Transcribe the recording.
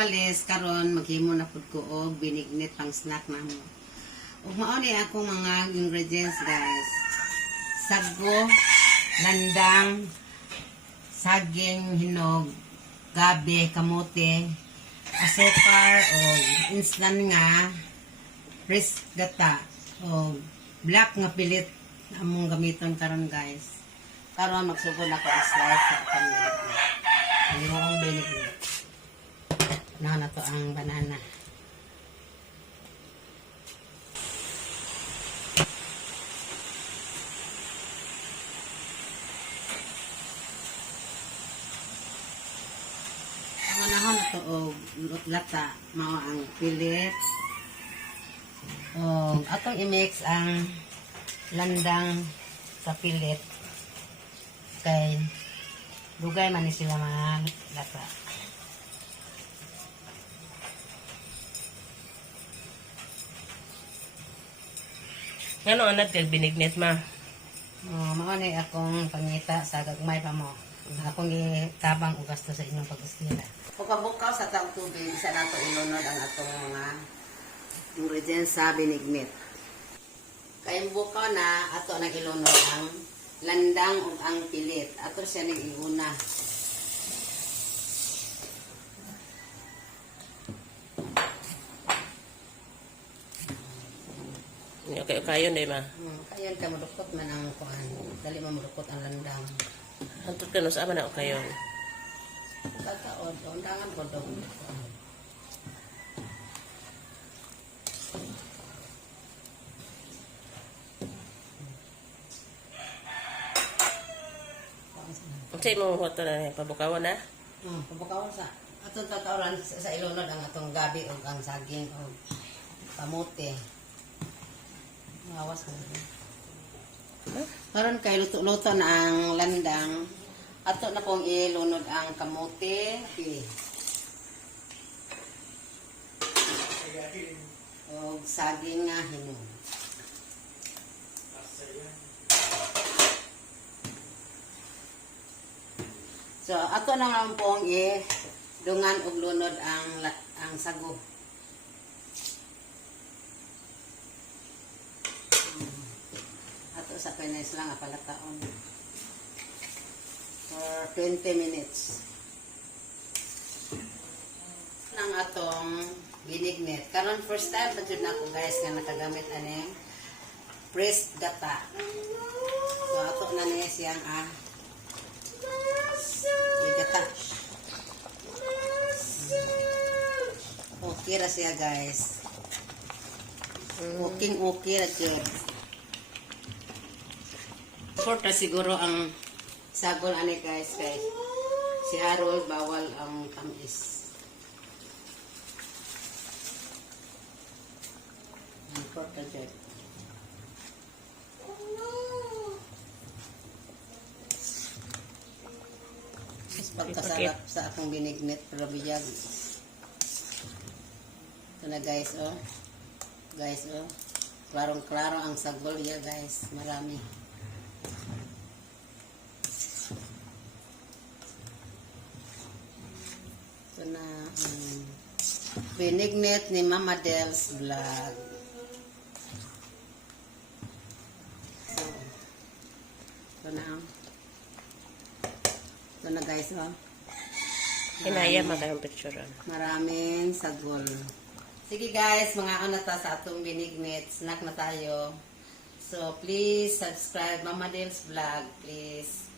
palis karon maghimo na pud ko og binignit pang snack na mo. Ug mao ni akong mga ingredients guys. Sago, landang, saging hinog, gabi, kamote, asukar o instant nga fresh gata o black nga pilit among gamiton karon guys. Karon magsugod ako ang slice sa kanila. Ano ang binigay? Na to ang banana. Panahon na to og lata mao ang pilit. Og atong i-mix ang landang sa pilit kay dugay man ni sila mga lata. Ano anak kag binignet ma? Mao ni akong pangita sa gagmay pa mo. Akong itabang og gasto sa inyong pag-eskwela. Bukaw sa taong tubig, isa nato ilunod ang atong mga ingredients sa binignit. Kay bukaw na ato nang ilunod ang landang ug ang pilit. Ato siya nag-iuna. Okay, kayo na ma. Kayan ka madukot man ang kuan. Dali man madukot ang landang. Antod ka no sa man ako kayo. Kataod, undangan ko daw. Unsay mo hoto na pabukawan na? Pabukawon sa atong tatawran sa ilunod ang atong gabi ug ang saging ug kamote. Awas ko. Karon kay luto-luto na ang landang. Ato na pong ilunod ang kamote. O saging nga hinog. So, ato na nga pong dungan og lunod ang sago. Ato sa penes lang apalataon. For 20 minutes. Nang atong binignit. Karon first time pa jud nako guys nga nakagamit ani pressed gata. So ato na ni siyang gata. Okay ra siya guys. Okay ra jud. Porta siguro ang sagol ani guys kay si Harold bawal ang tamis. Porta jud. Pagkasarap sa akong binignit pero biyag. Ito na guys oh. Guys oh. Klarong-klaro ang sagol ya guys. Marami. Ito na binignit ni Mama Del's vlog. So, ito na ito na guys oh. Kinaya magayong picturean. Maraming sagol. Sige guys, mga ano ta sa atong binignit. Snack na tayo. So please subscribe Mama Del's vlog please.